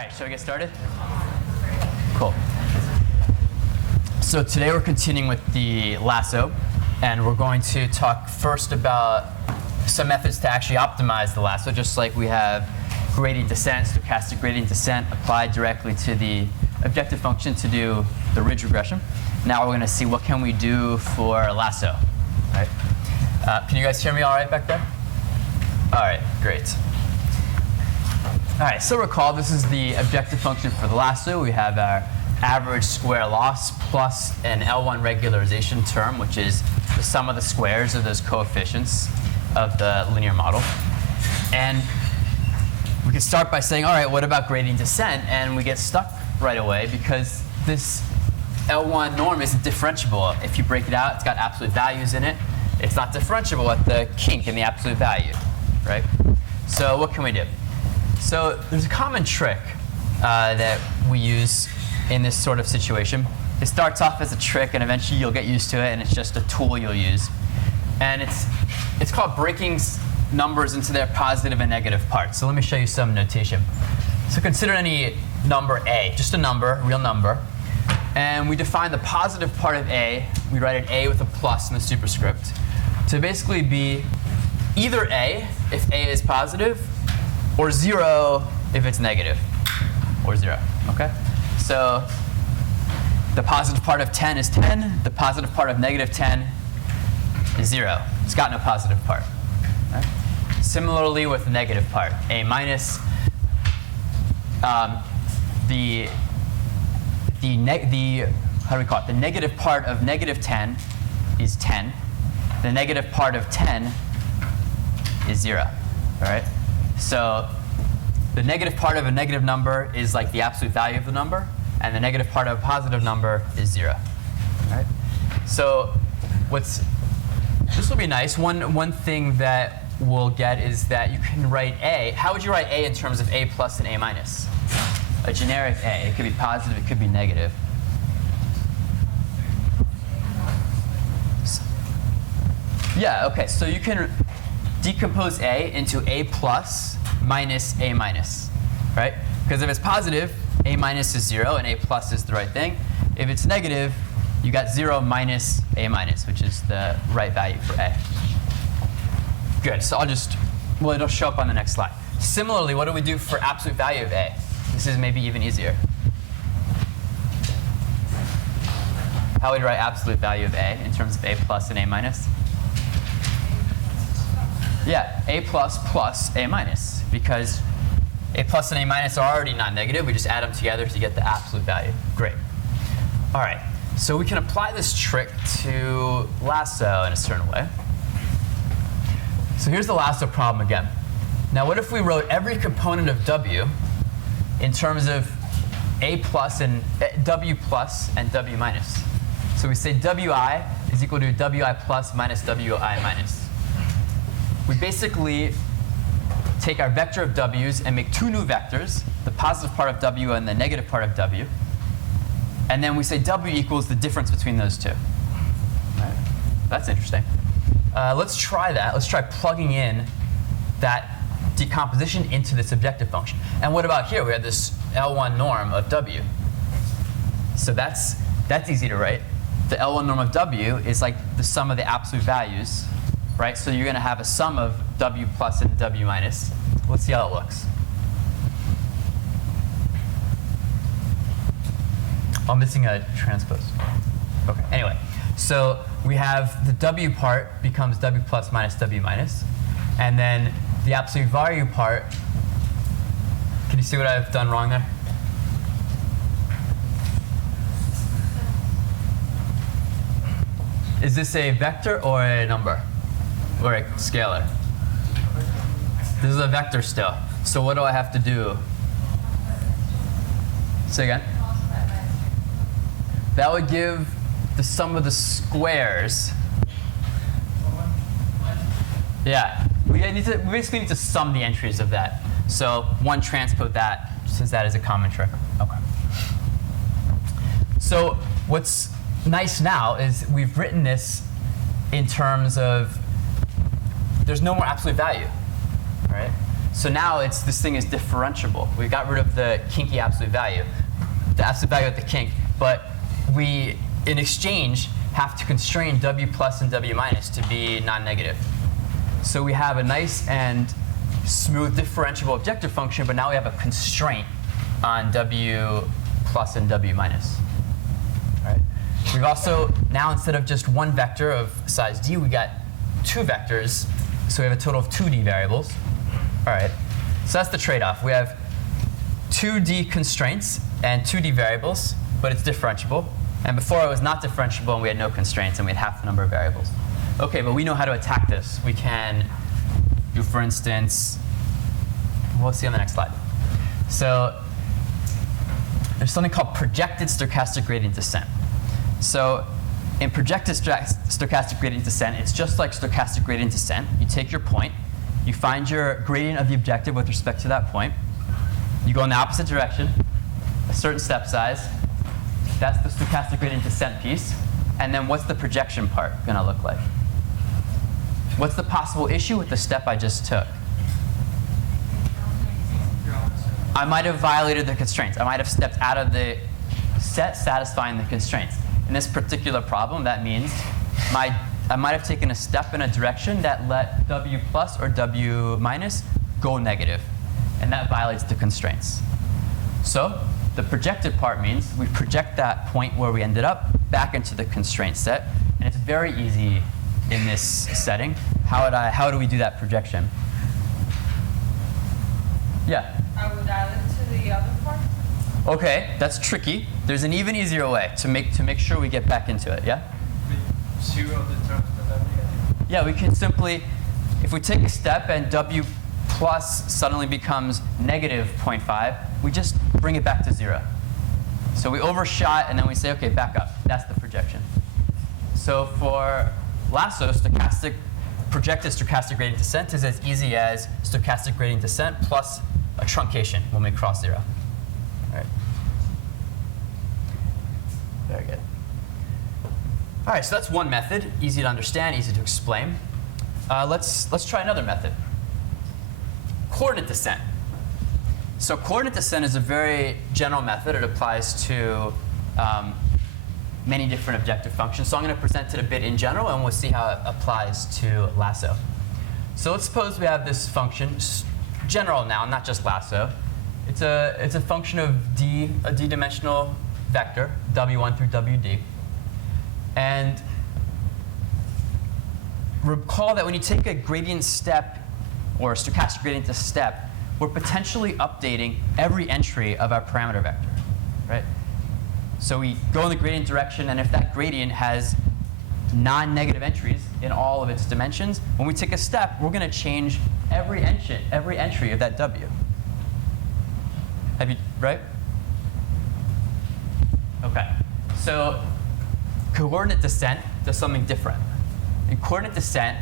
right, shall we get started? Cool. So today we're continuing with the lasso, and we're going to talk first about some methods to actually optimize the lasso, just like we have gradient descent, stochastic gradient descent applied directly to the objective function to do the ridge regression. Now we're going to see what can we do for lasso. Right? Can you guys hear me all right back there? All right, great. All right, so recall this is the objective function for the lasso. We have our average square loss plus an L1 regularization term, which is the sum of the squares of those coefficients of the linear model. And we can start by saying, all right, what about gradient descent? And we get stuck right away because this L1 norm isn't differentiable. If you break it out, it's got absolute values in it. It's not differentiable at the kink in the absolute value, right? So what can we do? So there's a common trick that we use in this sort of situation. It starts off as a trick, and eventually you'll get used to it, and it's just a tool you'll use. And it's called breaking numbers into their positive and negative parts. So let me show you some notation. So consider any number a, just a number, a real number. And we define the positive part of a. We write an a with a plus in the superscript to basically be either a if a is positive, or 0 if it's negative, or 0, okay? So the positive part of 10 is 10. The positive part of negative 10 is 0. It's got no positive part. Right? Similarly with the negative part, a minus, how do we call it? The negative part of negative 10 is 10. The negative part of 10 is 0, all right? So the negative part of a negative number is like the absolute value of the number, and the negative part of a positive number is 0. All right? So this will be nice. One thing that we'll get is that you can write a. How would you write a in terms of a plus and a minus? A generic a. It could be positive. It could be negative. Yeah, OK. So you can decompose a into a plus minus a minus, right? Because if it's positive, a minus is 0, and a plus is the right thing. If it's negative, you got 0 minus a minus, which is the right value for a. Good. So it'll show up on the next slide. Similarly, what do we do for absolute value of a? This is maybe even easier. How would we write absolute value of a in terms of a plus and a minus? Yeah, a plus plus a minus, because a plus and a minus are already non-negative. We just add them together to get the absolute value. Great. All right, so we can apply this trick to lasso in a certain way. So here's the lasso problem again. Now what if we wrote every component of w in terms of a plus and w plus and w minus? So we say wi is equal to wi plus minus wi minus. We basically take our vector of w's and make two new vectors, the positive part of w and the negative part of w. And then we say w equals the difference between those two. Right? That's interesting. Let's try that. Let's try plugging in that decomposition into this objective function. And what about here? We have this L1 norm of w. So that's easy to write. The L1 norm of w is like the sum of the absolute values. Right? So you're going to have a sum of w plus and w minus. Let's see how it looks. I'm missing a transpose. OK, anyway. So we have the w part becomes w plus minus w minus. And then the absolute value part, can you see what I've done wrong there? Is this a vector or a number? Or a scalar? This is a vector still. So what do I have to do? Say again? That would give the sum of the squares. Yeah, we basically need to sum the entries of that. So one transpose that, since that is a common trick. OK. So what's nice now is we've written this in terms of there's no more absolute value, right? So now this thing is differentiable. We got rid of the kinky absolute value, the absolute value of the kink, but we, in exchange, have to constrain W plus and W minus to be non-negative. So we have a nice and smooth differentiable objective function, but now we have a constraint on W plus and W minus. All right. We've also, now instead of just one vector of size D, we got two vectors. So we have a total of 2D variables. All right. So that's the trade-off. We have 2D constraints and 2D variables, but it's differentiable. And before it was not differentiable and we had no constraints and we had half the number of variables. OK, but we know how to attack this. We can do, for instance, we'll see on the next slide. So there's something called projected stochastic gradient descent. So in projected stochastic gradient descent, it's just like stochastic gradient descent. You take your point, you find your gradient of the objective with respect to that point, you go in the opposite direction, a certain step size. That's the stochastic gradient descent piece. And then what's the projection part going to look like? What's the possible issue with the step I just took? I might have violated the constraints. I might have stepped out of the set satisfying the constraints. In this particular problem, that means I might have taken a step in a direction that let W plus or W minus go negative. And that violates the constraints. So the projected part means we project that point where we ended up back into the constraint set. And it's very easy in this setting. How do we do that projection? Yeah? I would add it to the other part. OK, that's tricky. There's an even easier way to make sure we get back into it. Yeah? Zero the terms that are negative. Yeah, we can simply, if we take a step and W plus suddenly becomes negative 0.5, we just bring it back to 0. So we overshot, and then we say, OK, back up. That's the projection. So for lasso, projected stochastic gradient descent is as easy as stochastic gradient descent plus a truncation when we cross 0. All right. Very good. All right, so that's one method, easy to understand, easy to explain. Let's try another method. Coordinate descent. So coordinate descent is a very general method. It applies to many different objective functions. So I'm going to present it a bit in general, and we'll see how it applies to lasso. So let's suppose we have this function, general now, not just lasso. It's a function of a d-dimensional vector, w1 through wd. And recall that when you take a gradient step or a stochastic gradient to step, we're potentially updating every entry of our parameter vector, right? So we go in the gradient direction, and if that gradient has non-negative entries in all of its dimensions, when we take a step, we're going to change every entry of that w. Right? OK. So coordinate descent does something different. In coordinate descent,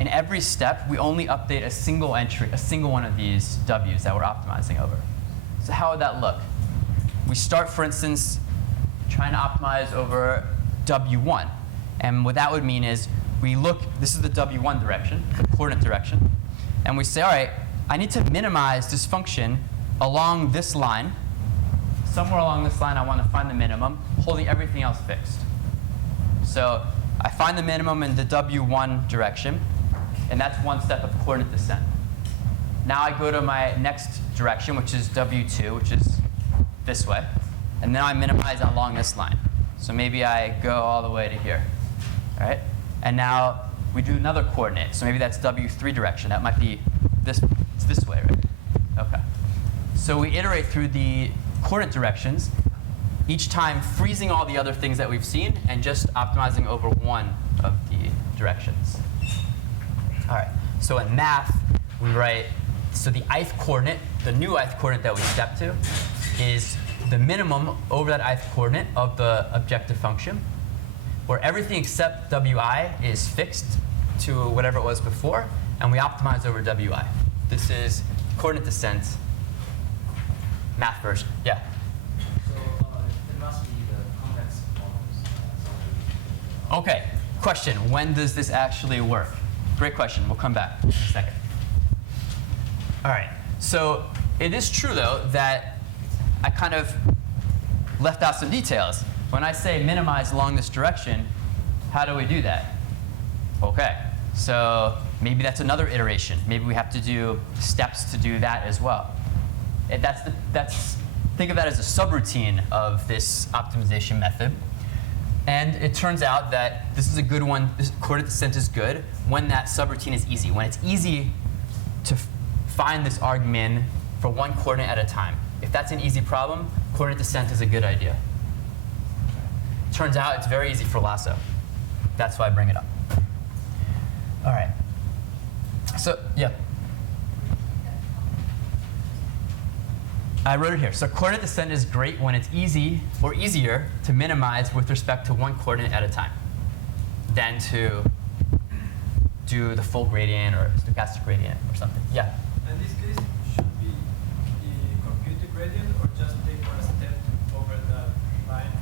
in every step, we only update a single entry, a single one of these w's that we're optimizing over. So how would that look? We start, for instance, trying to optimize over w1. And what that would mean is we look, this is the w1 direction, the coordinate direction. And we say, all right, I need to minimize this function along this line. Somewhere along this line, I want to find the minimum, holding everything else fixed. So I find the minimum in the w1 direction. And that's one step of coordinate descent. Now I go to my next direction, which is w2, which is this way. And then I minimize along this line. So maybe I go all the way to here. All right? And now we do another coordinate. So maybe that's w3 direction. That might be this way, right? OK. So we iterate through the coordinate directions, each time freezing all the other things that we've seen and just optimizing over one of the directions. All right. So in math, we write, so the ith coordinate, the new ith coordinate that we step to, is the minimum over that ith coordinate of the objective function, where everything except wi is fixed to whatever it was before, and we optimize over wi. This is coordinate descent math version. Yeah? So it must be the convex models. OK. Question. When does this actually work? Great question. We'll come back in a second. All right. So it is true, though, that I kind of left out some details. When I say minimize along this direction, how do we do that? OK, so maybe that's another iteration. Maybe we have to do steps to do that as well. Think of that as a subroutine of this optimization method. And it turns out that this is a good one. This coordinate descent is good when that subroutine is easy. When it's easy to find this argmin for one coordinate at a time. If that's an easy problem, coordinate descent is a good idea. Turns out it's very easy for lasso. That's why I bring it up. All right. So, yeah. I wrote it here. So coordinate descent is great when it's easy or easier to minimize with respect to one coordinate at a time than to do the full gradient or stochastic gradient or something. Yeah? In this case, should we compute the gradient or just take one step over the line?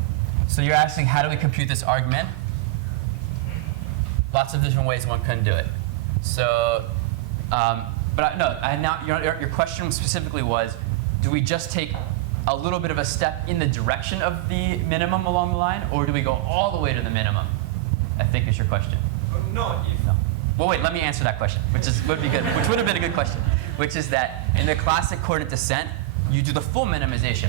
So you're asking how do we compute this argument? Lots of different ways one can do it. So, your question specifically was, do we just take a little bit of a step in the direction of the minimum along the line, or do we go all the way to the minimum? I think is your question. No. Well, wait, let me answer that question, which would have been a good question, which is that in the classic coordinate descent, you do the full minimization.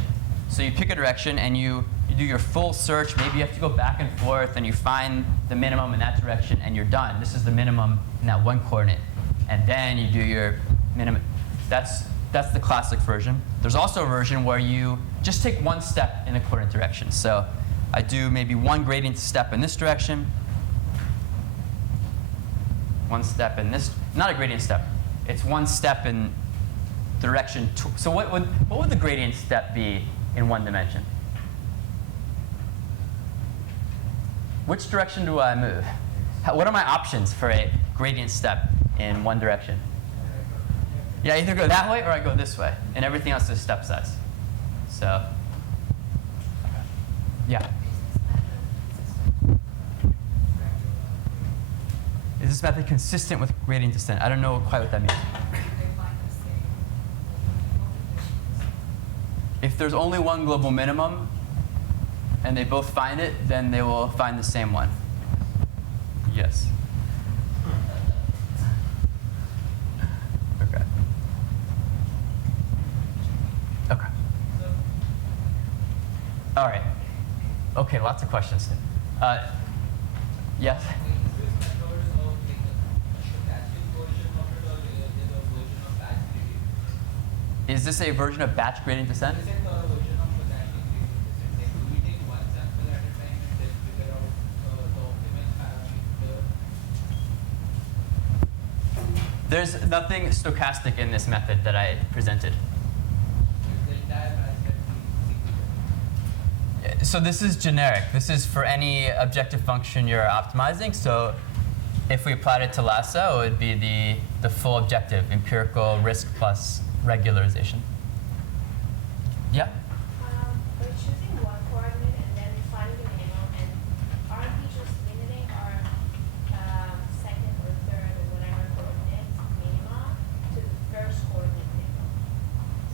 So you pick a direction and you do your full search. Maybe you have to go back and forth and you find the minimum in that direction and you're done. This is the minimum in that one coordinate. And then you do your minimum. That's the classic version. There's also a version where you just take one step in the coordinate direction. So I do maybe one gradient step in this direction, one step in this, not a gradient step. It's one step in direction. So what would the gradient step be in one dimension? Which direction do I move? What are my options for a gradient step in one direction? Yeah, I either go that way or I go this way, and everything else is step size. So, yeah. Is this method consistent with gradient descent? I don't know quite what that means. If there's only one global minimum, and they both find it, then they will find the same one. Yes. Okay. Okay. All right. Okay, lots of questions. Yes? Is this a version of batch gradient descent? There's nothing stochastic in this method that I presented. So this is generic. This is for any objective function you're optimizing. So if we applied it to lasso, it would be the full objective, empirical risk plus regularization. Yeah? We're choosing one coordinate and then finding the minimum, and aren't we just limiting our second or third or whatever coordinate minima to the first coordinate minimum?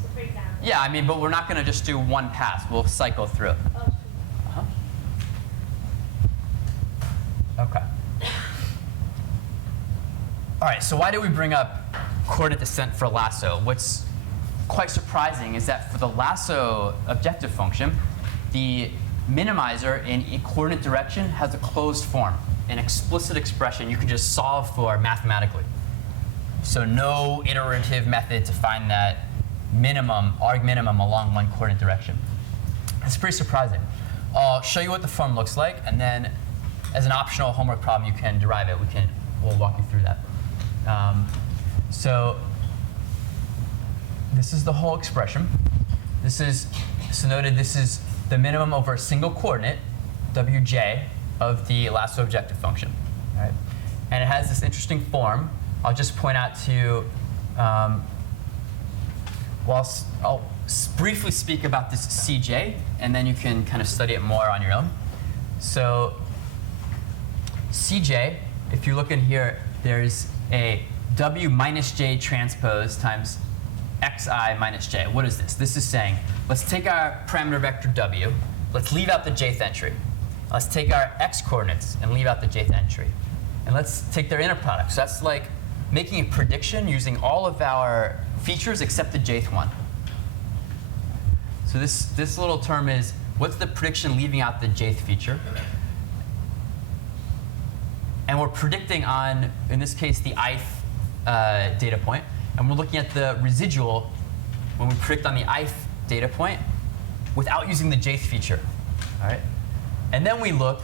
So for example. Yeah, I mean, but we're not going to just do one pass. We'll cycle through. Oh, Okay. All right, so why do we bring up coordinate descent for lasso? What's quite surprising is that for the lasso objective function, the minimizer in a coordinate direction has a closed form, an explicit expression you can just solve for mathematically. So no iterative method to find that minimum, arg minimum along one coordinate direction. It's pretty surprising. I'll show you what the form looks like, and then as an optional homework problem, you can derive it. We'll walk you through that. So this is the whole expression. This is, so noted, this is the minimum over a single coordinate, wj, of the lasso objective function. Right? And it has this interesting form. I'll just point out to you, I'll briefly speak about this Cj, and then you can kind of study it more on your own. So Cj, if you look in here, there's a w minus j transpose times xi minus j. What is this? This is saying, let's take our parameter vector w, let's leave out the jth entry. Let's take our x coordinates and leave out the jth entry. And let's take their inner product. So that's like making a prediction using all of our features except the jth one. So this little term is, what's the prediction leaving out the jth feature? And we're predicting on, in this case, the ith data point. And we're looking at the residual when we predict on the ith data point without using the jth feature. All right? And then we look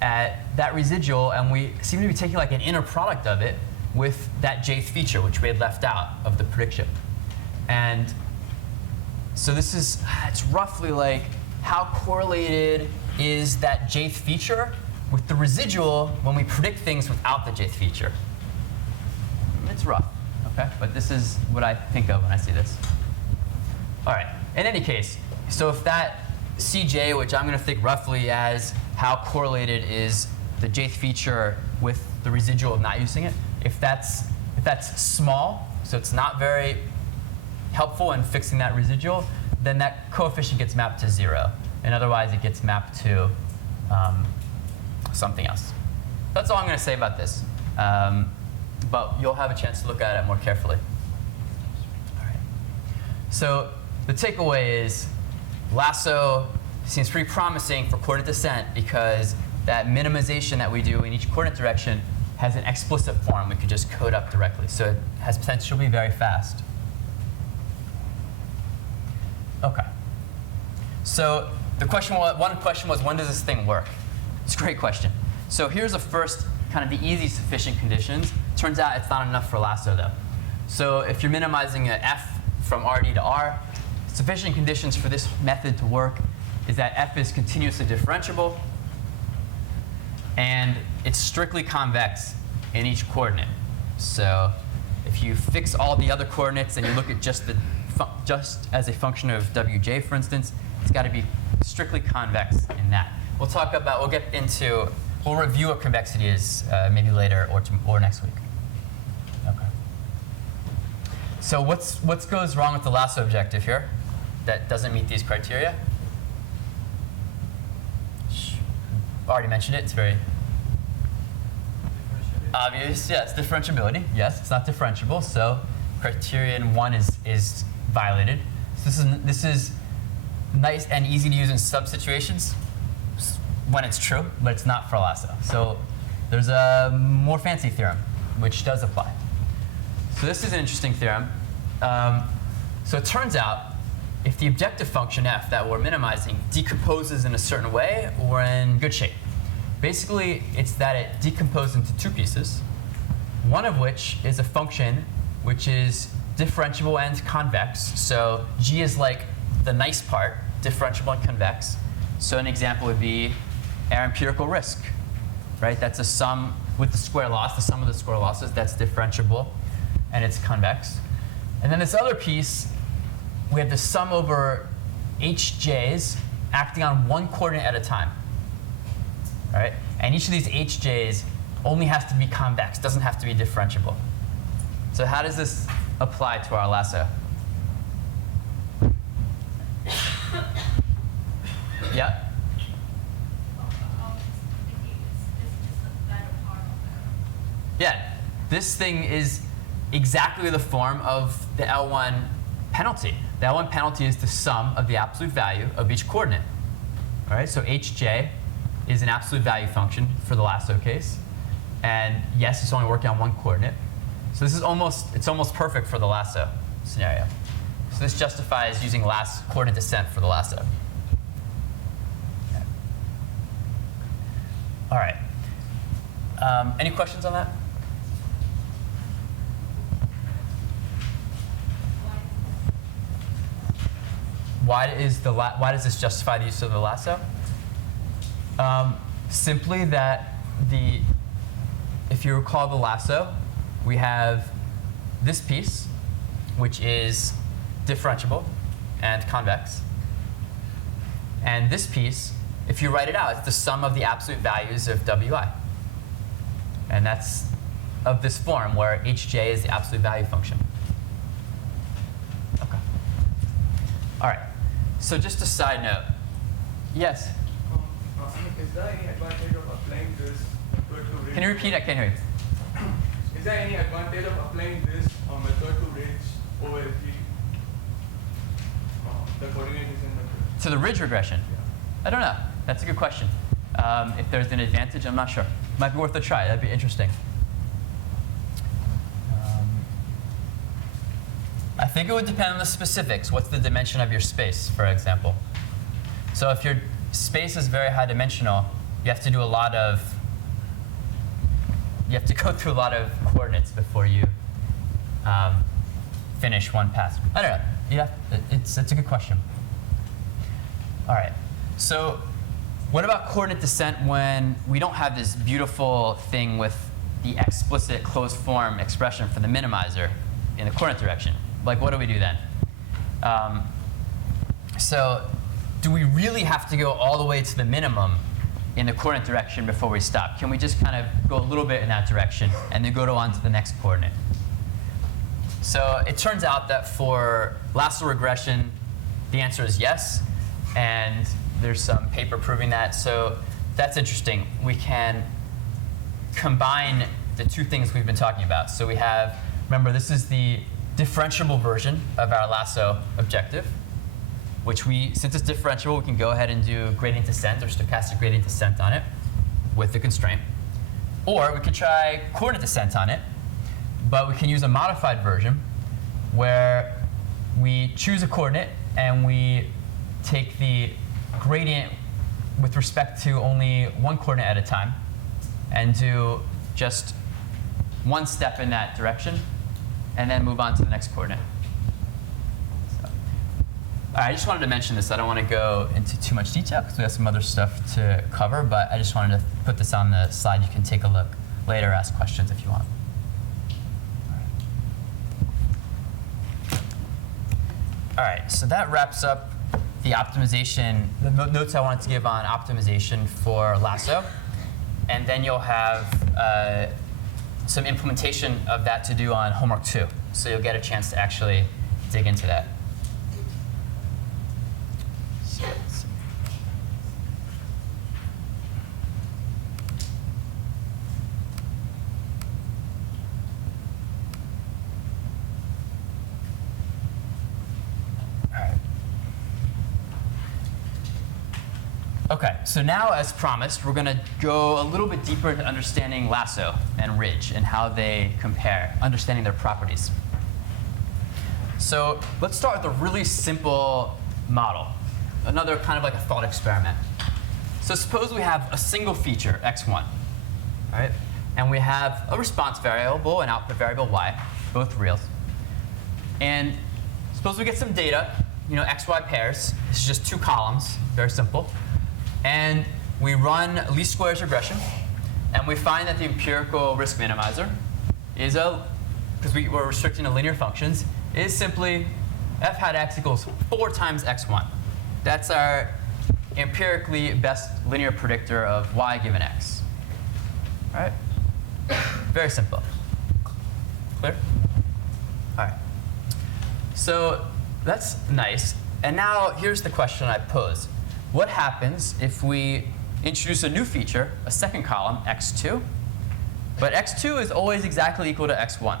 at that residual, and we seem to be taking like an inner product of it with that jth feature, which we had left out of the prediction. And so this is, it's roughly like how correlated is that jth feature with the residual when we predict things without the jth feature. It's rough, okay? But this is what I think of when I see this. All right, in any case, so if that Cj, which I'm going to think roughly as how correlated is the jth feature with the residual of not using it, if that's small, so it's not very helpful in fixing that residual, then that coefficient gets mapped to 0. And otherwise, it gets mapped to something else. That's all I'm going to say about this. But you'll have a chance to look at it more carefully. All right. So the takeaway is lasso seems pretty promising for coordinate descent because that minimization that we do in each coordinate direction has an explicit form we could just code up directly. So it has potential to be very fast. OK. So the question was, one question was, when does this thing work? It's a great question. So here's the first kind of the easy sufficient conditions. Turns out it's not enough for lasso, though. So if you're minimizing a f from Rd to R, sufficient conditions for this method to work is that f is continuously differentiable, and it's strictly convex in each coordinate. So if you fix all the other coordinates and you look at just as a function of wj, for instance, it's got to be strictly convex in that. We'll review what convexity is maybe later or next week. Okay. So what goes wrong with the lasso objective here that doesn't meet these criteria? Already mentioned it. It's very obvious. Yes, differentiability. Yes, it's not differentiable. So criterion 1 is violated. So this is nice and easy to use in some situations when it's true, but it's not for lasso. So there's a more fancy theorem which does apply. So this is an interesting theorem. So it turns out if the objective function f that we're minimizing decomposes in a certain way, we're in good shape. Basically, it's that it decomposes into two pieces, one of which is a function which is differentiable and convex. So g is like the nice part, differentiable and convex. So an example would be our empirical risk, right? That's a sum with the square loss, the sum of the square losses, that's differentiable, and it's convex. And then this other piece, we have the sum over hj's acting on one coordinate at a time, right? And each of these hj's only has to be convex, doesn't have to be differentiable. So how does this apply to our lasso? Yeah? Yeah, this thing is exactly the form of the L1 penalty. The L1 penalty is the sum of the absolute value of each coordinate. All right, so hj is an absolute value function for the lasso case. And yes, it's only working on one coordinate. So this is it's almost perfect for the lasso scenario. So this justifies using coordinate descent for the lasso. Okay. All right. Any questions on that? Why does this justify the use of the lasso? Simply that if you recall the lasso, we have this piece, which is differentiable and convex. And this piece, if you write it out, it's the sum of the absolute values of wi. And that's of this form where hj is the absolute value function. All right. So just a side note. Yes. Is there any advantage of applying this method to ridge? Can you repeat? I can't hear you. Is there any advantage of applying this method to ridge over the coordinate descent method? To the ridge regression? I don't know. That's a good question. If there's an advantage, I'm not sure. Might be worth a try. That'd be interesting. I think it would depend on the specifics. What's the dimension of your space, for example? So if your space is very high dimensional, you have to do a lot of, you have to go through a lot of coordinates before you finish one pass. I don't know. Yeah, it's a good question. All right. So what about coordinate descent when we don't have this beautiful thing with the explicit closed form expression for the minimizer in the coordinate direction? Like, what do we do then? So do we really have to go all the way to the minimum in the coordinate direction before we stop? Can we just kind of go a little bit in that direction and then go on to the next coordinate? So it turns out that for lasso regression, the answer is yes. And there's some paper proving that. So that's interesting. We can combine the two things we've been talking about. So we have, remember, this is the differentiable version of our lasso objective, which since it's differentiable, we can go ahead and do gradient descent or stochastic gradient descent on it with the constraint. Or we could try coordinate descent on it, but we can use a modified version where we choose a coordinate and we take the gradient with respect to only one coordinate at a time and do just one step in that direction and then move on to the next coordinate. So, all right, I just wanted to mention this. I don't want to go into too much detail because we have some other stuff to cover, but I just wanted to put this on the slide. You can take a look later, ask questions if you want. All right, so that wraps up the optimization, the notes I wanted to give on optimization for lasso. And then you'll have some implementation of that to do on homework 2. So you'll get a chance to actually dig into that. So let's see. Okay, so now as promised, we're going to go a little bit deeper into understanding lasso and ridge and how they compare, understanding their properties. So let's start with a really simple model, another kind of like a thought experiment. So suppose we have a single feature, x1, right? And we have a response variable and output variable y, both reals. And suppose we get some data, xy pairs. This is just 2 columns, very simple. And we run least squares regression, and we find that the empirical risk minimizer is because we're restricting to linear functions, is simply f hat x equals 4 times x1. That's our empirically best linear predictor of y given x. All right? Very simple. Clear? All right. So that's nice. And now here's the question I pose. What happens if we introduce a new feature, a second column, x2, but x2 is always exactly equal to x1? All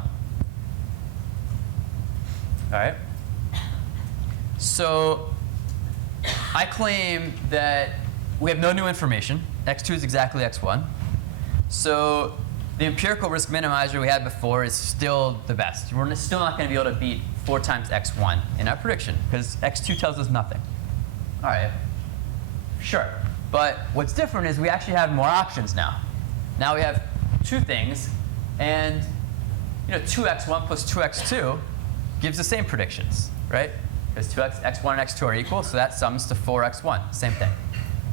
right? So I claim that we have no new information. x2 is exactly x1. So the empirical risk minimizer we had before is still the best. We're still not going to be able to beat 4 times x1 in our prediction because x2 tells us nothing. All right. Sure, but what's different is we actually have more options now. Now we have 2 things, and 2x1 plus 2x2 gives the same predictions, right? Because x1 and x2 are equal, so that sums to 4x1, same thing.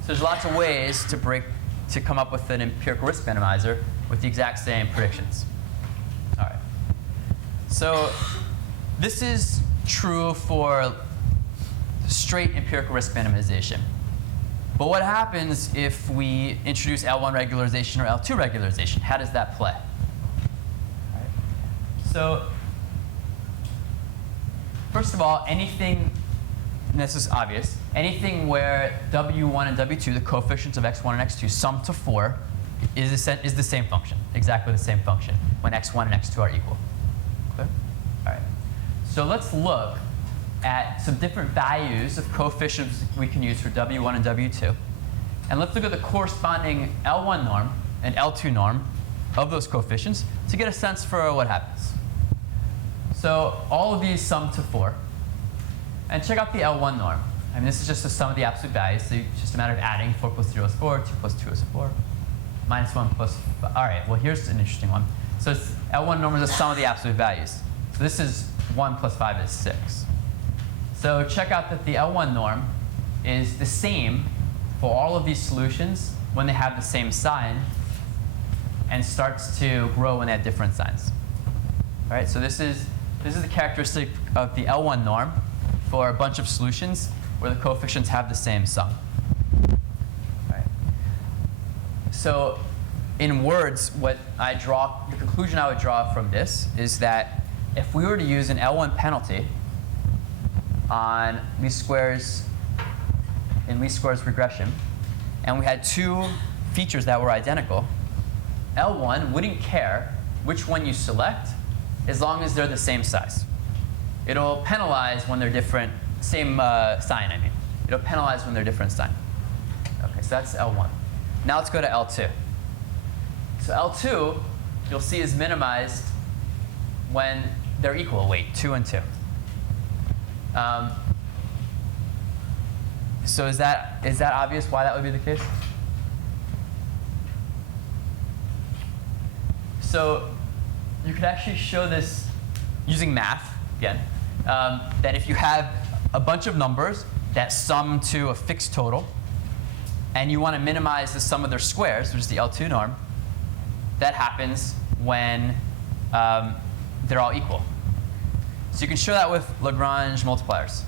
So there's lots of ways to come up with an empirical risk minimizer with the exact same predictions. All right. So this is true for straight empirical risk minimization. But what happens if we introduce L1 regularization or L2 regularization? How does that play? All right. So first of all, anything and this is obvious, anything where W1 and W2, the coefficients of x1 and x2, sum to 4 is the same function, exactly the same function, when x1 and x2 are equal. Clear? All right. So let's look at some different values of coefficients we can use for W1 and W2. And let's look at the corresponding L1 norm and L2 norm of those coefficients to get a sense for what happens. So all of these sum to 4. And check out the L1 norm. I mean, this is just the sum of the absolute values. So it's just a matter of adding 4 plus 0 is 4, 2 plus 2 is 4, minus 1 plus 5. All right, well, here's an interesting one. So L1 norm is the sum of the absolute values. So this is 1 plus 5 is 6. So check out that the L1 norm is the same for all of these solutions when they have the same sign and starts to grow when they have different signs. All right, so this is the characteristic of the L1 norm for a bunch of solutions where the coefficients have the same sum. All right. So in words, the conclusion I would draw from this is that if we were to use an L1 penalty on least squares in least squares regression, and we had two features that were identical, L1 wouldn't care which one you select as long as they're the same size. It'll penalize when they're different, same sign, I mean. It'll penalize when they're different sign. Okay, so that's L1. Now let's go to L2. So L2, you'll see, is minimized when they're equal weight, 2 and 2. So is that obvious why that would be the case? So you could actually show this using math, again, that if you have a bunch of numbers that sum to a fixed total, and you want to minimize the sum of their squares, which is the L2 norm, that happens when they're all equal. So you can show that with Lagrange multipliers.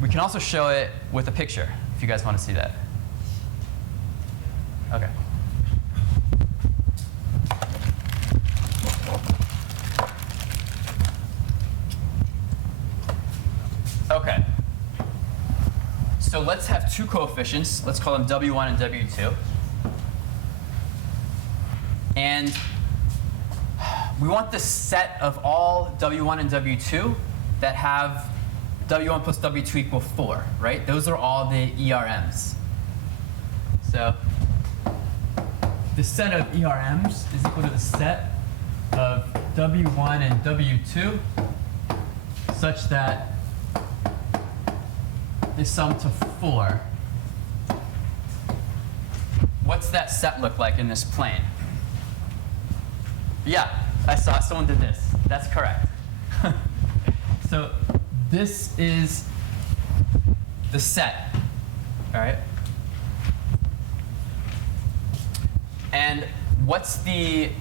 We can also show it with a picture, if you guys want to see that. Okay. Okay. So let's have two coefficients. Let's call them W1 and W2. And we want the set of all W1 and W2 that have W1 plus W2 equal 4, right? Those are all the ERMs. So the set of ERMs is equal to the set of W1 and W2 such that they sum to 4. What's that set look like in this plane? Yeah, I saw someone did this. That's correct. So this is the set, all right? And what's a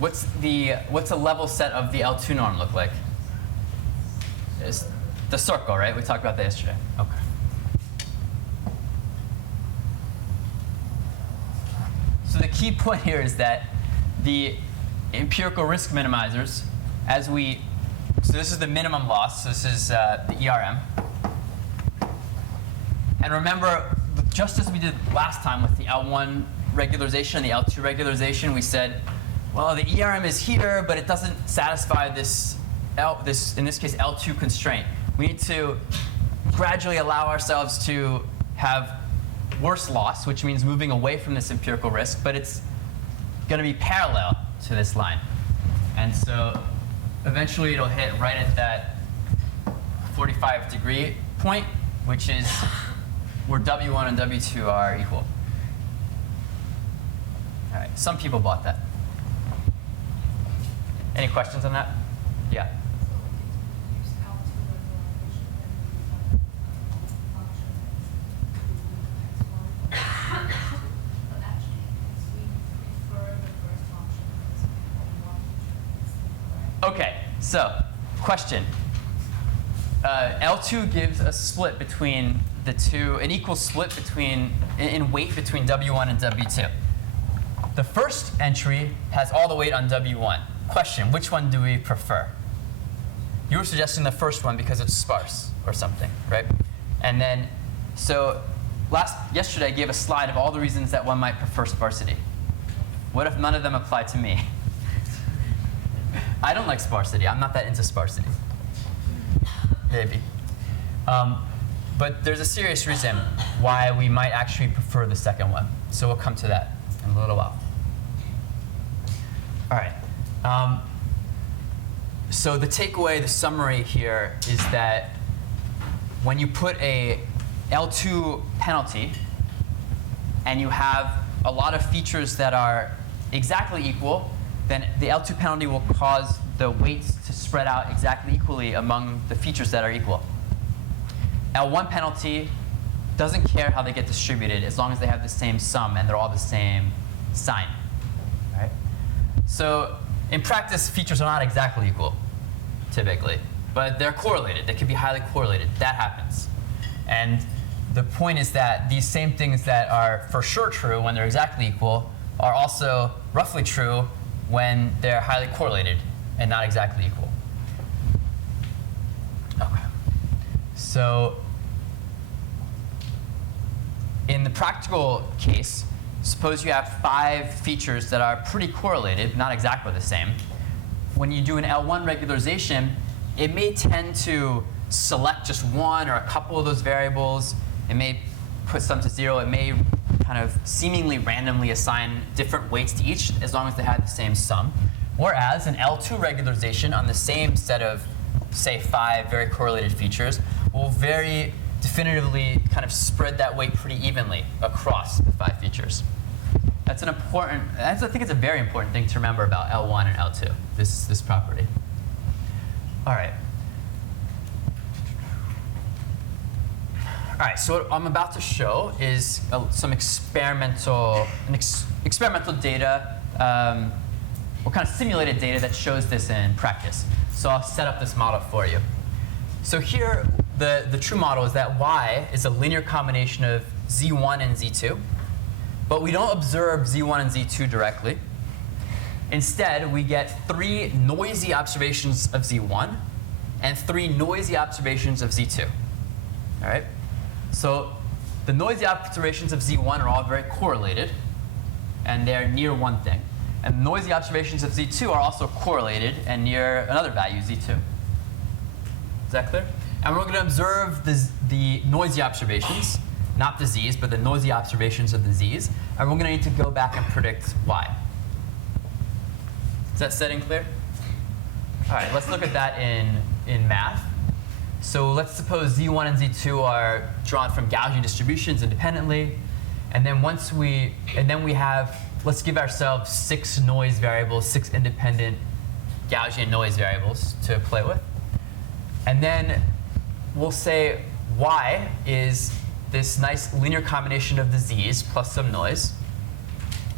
level set of the L2 norm look like? It's the circle, right? We talked about that yesterday. Okay. So the key point here is that the empirical risk minimizers, so this is the minimum loss, so this is the ERM. And remember, just as we did last time with the L1 regularization and the L2 regularization, we said, well, the ERM is here, but it doesn't satisfy this in this case, L2 constraint. We need to gradually allow ourselves to have worse loss, which means moving away from this empirical risk, but it's going to be parallel to this line. And so eventually it'll hit right at that 45-degree point, which is where W1 and W2 are equal. All right, some people bought that. Any questions on that? Yeah. Okay, so question. L2 gives a split between the two, an equal split in weight between W1 and W2. The first entry has all the weight on W1. Question, which one do we prefer? You were suggesting the first one because it's sparse or something, right? And then, so yesterday I gave a slide of all the reasons that one might prefer sparsity. What if none of them apply to me? I don't like sparsity. I'm not that into sparsity. Maybe. But there's a serious reason why we might actually prefer the second one. So we'll come to that in a little while. All right. So the takeaway, the summary here is that when you put a L2 penalty and you have a lot of features that are exactly equal, then the L2 penalty will cause the weights to spread out exactly equally among the features that are equal. L1 penalty doesn't care how they get distributed as long as they have the same sum and they're all the same sign. Right? So in practice, features are not exactly equal, typically, but they're correlated. They can be highly correlated. That happens. And the point is that these same things that are for sure true when they're exactly equal are also roughly true when they're highly correlated and not exactly equal. Okay. So in the practical case, suppose you have 5 features that are pretty correlated, not exactly the same. When you do an L1 regularization, it may tend to select just one or a couple of those variables. It may put some to 0. It may kind of seemingly randomly assign different weights to each as long as they have the same sum. Whereas an L2 regularization on the same set of, say, 5 very correlated features will very definitively kind of spread that weight pretty evenly across the 5 features. That's an important, I think it's a very important thing to remember about L1 and L2, this property. All right. All right, so what I'm about to show is some experimental data, or kind of simulated data that shows this in practice. So I'll set up this model for you. So here, the true model is that y is a linear combination of z1 and z2, but we don't observe z1 and z2 directly. Instead, we get 3 noisy observations of z1 and 3 noisy observations of z2. All right? So the noisy observations of z1 are all very correlated, and they're near one thing. And the noisy observations of z2 are also correlated and near another value, z2. Is that clear? And we're going to observe the noisy observations, not the z's, but the noisy observations of the z's. And we're going to need to go back and predict y. Is that setting clear? All right, let's look at that in math. So let's suppose z1 and z2 are drawn from Gaussian distributions independently. And then we have, let's give ourselves 6 noise variables, 6 independent Gaussian noise variables to play with. And then we'll say y is this nice linear combination of the z's plus some noise.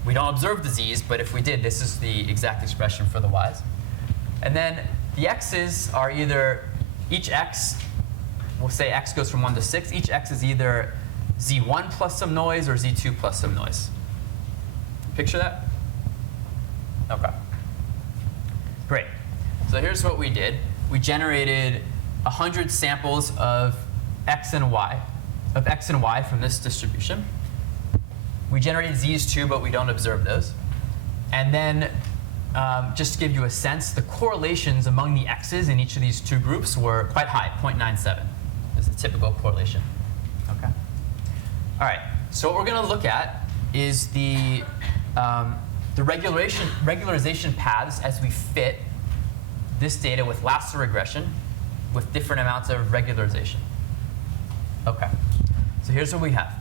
We don't observe the z's, but if we did, this is the exact expression for the y's. And then the x's are either, each x, we'll say x goes from 1 to 6. Each x is either z1 plus some noise or z2 plus some noise. Picture that? OK. Great. So here's what we did. We generated 100 samples of x and y from this distribution. We generated z's too, but we don't observe those. And then just to give you a sense, the correlations among the x's in each of these 2 groups were quite high, 0.97 is the typical correlation. Okay. All right. So what we're going to look at is the regularization paths as we fit this data with lasso regression with different amounts of regularization. Okay. So here's what we have.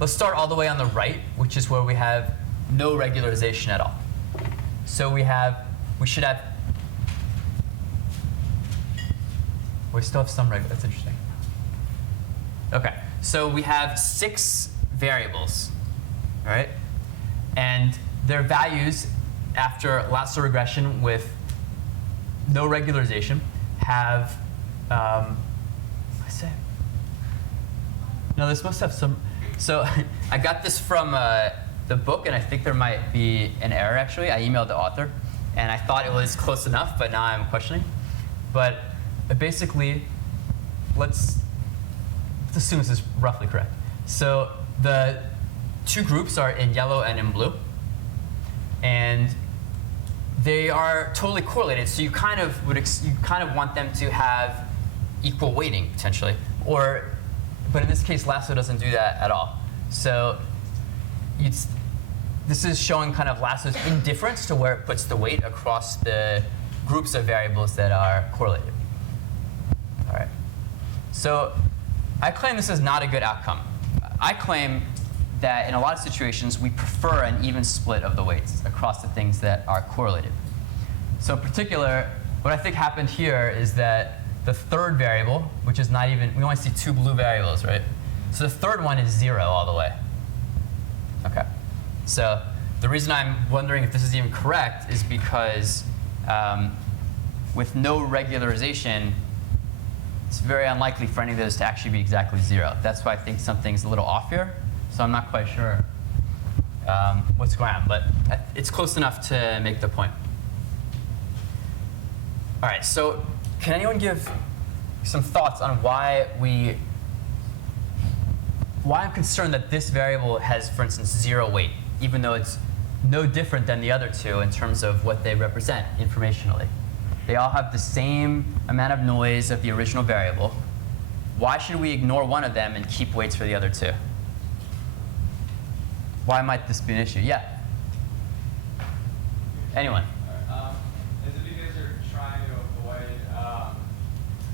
Let's start all the way on the right, which is where we have no regularization at all. So we should have, we still have some regular, that's interesting. Okay, so we have 6 variables, all right? And their values after lasso regression with no regularization have, what's that? No, they're supposed to have some, so I got this from the book, and I think there might be an error, actually. I emailed the author, and I thought it was close enough, but now I'm questioning. But basically, let's assume this is roughly correct. So the two groups are in yellow and in blue, and they are totally correlated. So you kind of want them to have equal weighting potentially, but in this case, Lasso doesn't do that at all. So this is showing kind of Lasso's indifference to where it puts the weight across the groups of variables that are correlated. All right. So I claim this is not a good outcome. I claim that in a lot of situations, we prefer an even split of the weights across the things that are correlated. So in particular, what I think happened here is that the third variable, which is not even, we only see two blue variables, right? So the third one is 0 all the way. Okay. So the reason I'm wondering if this is even correct is because with no regularization, it's very unlikely for any of those to actually be exactly 0. That's why I think something's a little off here. So I'm not quite sure what's going on, but it's close enough to make the point. All right, so can anyone give some thoughts on why I'm concerned that this variable has, for instance, 0 weight, even though it's no different than the other two in terms of what they represent informationally? They all have the same amount of noise of the original variable. Why should we ignore one of them and keep weights for the other two? Why might this be an issue? Yeah? Anyone? Is it because you're trying to avoid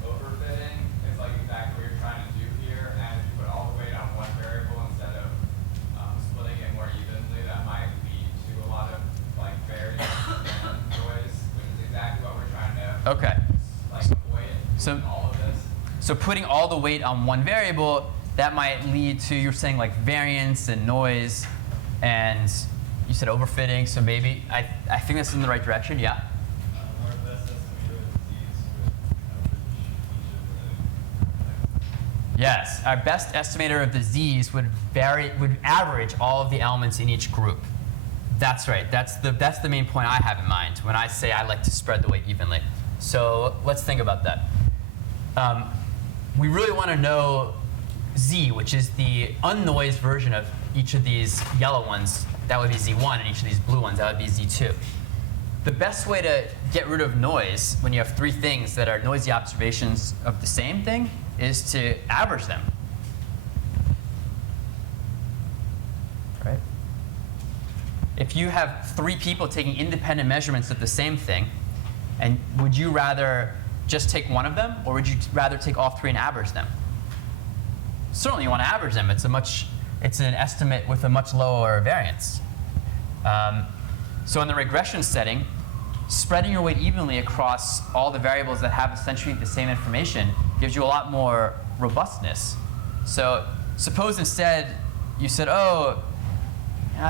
overfitting? It's like exactly what you're trying to do here, and if you put all the weight on one variable instead of splitting it more evenly, that might lead to a lot of like variance and noise, which is exactly what we're trying to Okay. like avoid So- in all of this. So putting all the weight on one variable, that might lead to, you're saying like variance and noise, and you said overfitting, so maybe, I think that's in the right direction, yeah? Our best estimator of disease Yes, our best estimator of the z's would average all of the elements in each group. That's right, that's the main point I have in mind when I say I like to spread the weight evenly. So let's think about that. We really want to know z, which is the unnoised version of each of these yellow ones. That would be z1, and each of these blue ones, that would be z2. The best way to get rid of noise when you have three things that are noisy observations of the same thing is to average them. Right? If you have three people taking independent measurements of the same thing, and would you rather just take one of them, or would you rather take all three and average them? Certainly you want to average them. It's an estimate with a much lower variance. So in the regression setting, spreading your weight evenly across all the variables that have essentially the same information gives you a lot more robustness. So suppose instead you said, oh,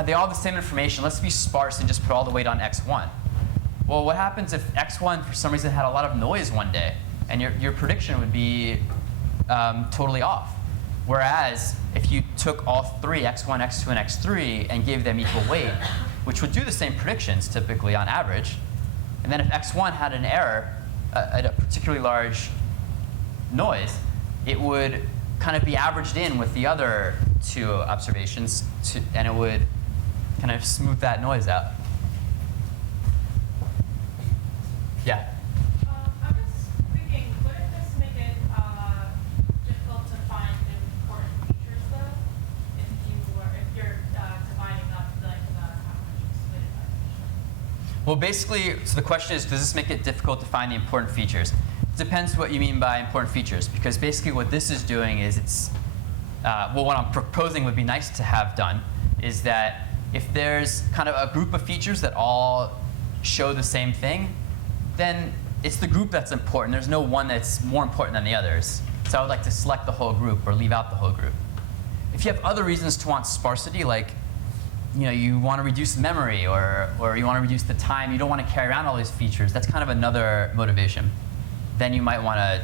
they all have the same information. Let's be sparse and just put all the weight on x1. Well, what happens if x1 for some reason had a lot of noise one day, and your prediction would be totally off? Whereas if you took all three, x1, x2, and x3, and gave them equal weight, which would do the same predictions typically on average, and then if x1 had an error at a particularly large noise, it would kind of be averaged in with the other two observations, and it would kind of smooth that noise out. Yeah? I'm just thinking, wouldn't this make it difficult to find important features though? If you're dividing up like how much you split it by. Well, basically, so the question is, does this make it difficult to find the important features? It depends what you mean by important features, because basically what this is doing is well, what I'm proposing would be nice to have done is that if there's kind of a group of features that all show the same thing, then it's the group that's important. There's no one that's more important than the others. So I would like to select the whole group or leave out the whole group. If you have other reasons to want sparsity, like you want to reduce memory or you want to reduce the time, you don't want to carry around all these features, that's kind of another motivation. Then you might want to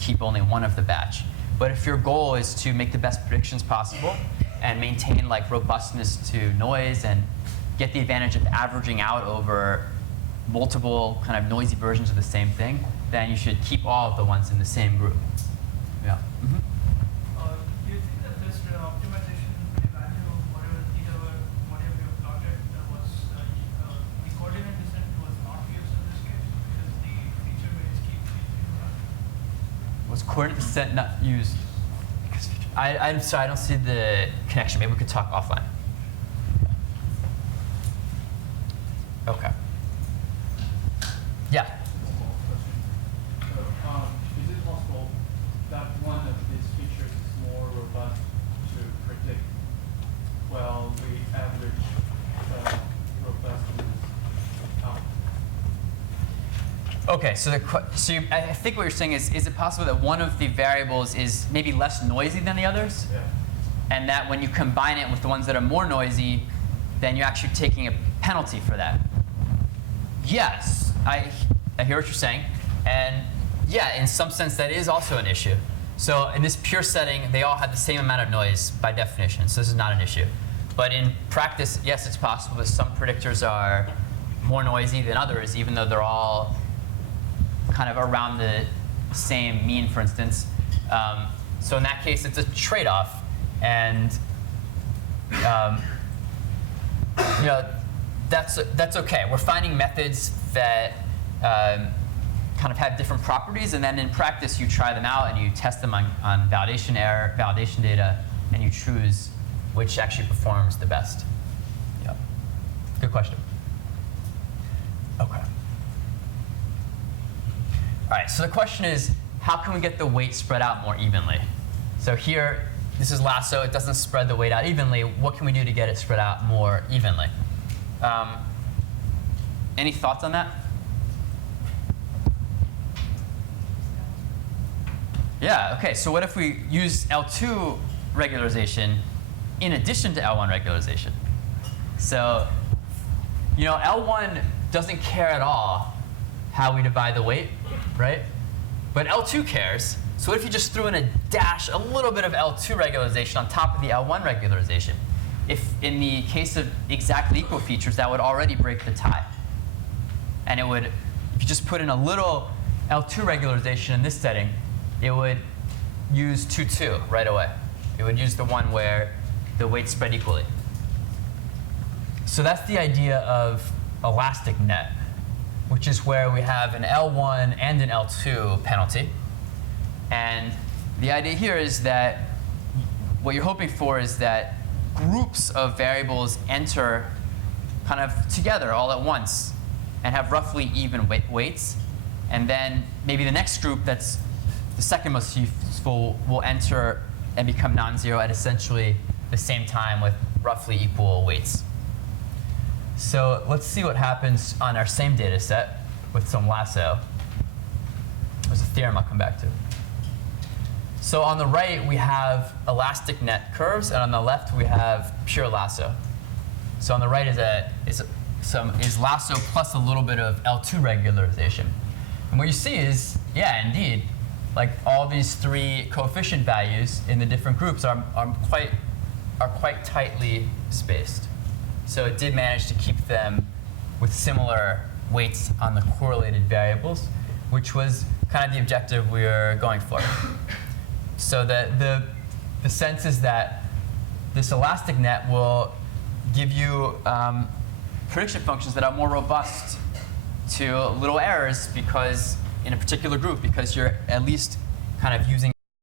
keep only one of the batch. But if your goal is to make the best predictions possible and maintain like robustness to noise and get the advantage of averaging out over multiple kind of noisy versions of the same thing, then you should keep all of the ones in the same group. Yeah. Mhm. Do you think that this optimization value of whatever you plotted was the coordinate descent was not used in this case because the feature weights keep changing around? Was coordinate descent not used? I'm sorry, I don't see the connection. Maybe we could talk offline. Okay. Yeah. Is it possible that one of these features is more robust to predict, well, the average robustness of count? Okay, so I think what you're saying is it possible that one of the variables is maybe less noisy than the others? Yeah. And that when you combine it with the ones that are more noisy, then you're actually taking a penalty for that? Yes, I hear what you're saying. And yeah, in some sense, that is also an issue. So in this pure setting, they all have the same amount of noise by definition, so this is not an issue. But in practice, yes, it's possible that some predictors are more noisy than others, even though they're all kind of around the same mean, for instance. So in that case, it's a trade-off. And you know, that's okay. We're finding methods that kind of have different properties, and then in practice you try them out and you test them on validation data, and you choose which actually performs the best. Yeah. Good question. Okay. All right, so the question is, how can we get the weight spread out more evenly? So here, this is lasso. It doesn't spread the weight out evenly. What can we do to get it spread out more evenly? Any thoughts on that? Yeah, okay, so what if we use L2 regularization in addition to L1 regularization? So, you know, L1 doesn't care at all how we divide the weight, right? But L2 cares. So what if you just threw in a little bit of L2 regularization on top of the L1 regularization? If in the case of exactly equal features, that would already break the tie. And it would, if you just put in a little L2 regularization in this setting, it would use 2-2 right away. It would use the one where the weights spread equally. So that's the idea of elastic net, which is where we have an L1 and an L2 penalty. And the idea here is that what you're hoping for is that groups of variables enter kind of together all at once and have roughly even weights. And then maybe the next group that's the second most useful will enter and become non-zero at essentially the same time with roughly equal weights. So let's see what happens on our same data set with some lasso. There's a theorem I'll come back to. So on the right, we have elastic net curves, and on the left, we have pure lasso. So on the right is lasso plus a little bit of L2 regularization. And what you see is, yeah, indeed, like all these three coefficient values in the different groups are quite tightly spaced. So it did manage to keep them with similar weights on the correlated variables, which was kind of the objective we were going for. So the sense is that this elastic net will give you prediction functions that are more robust to little errors because in a particular group, because you're at least kind of using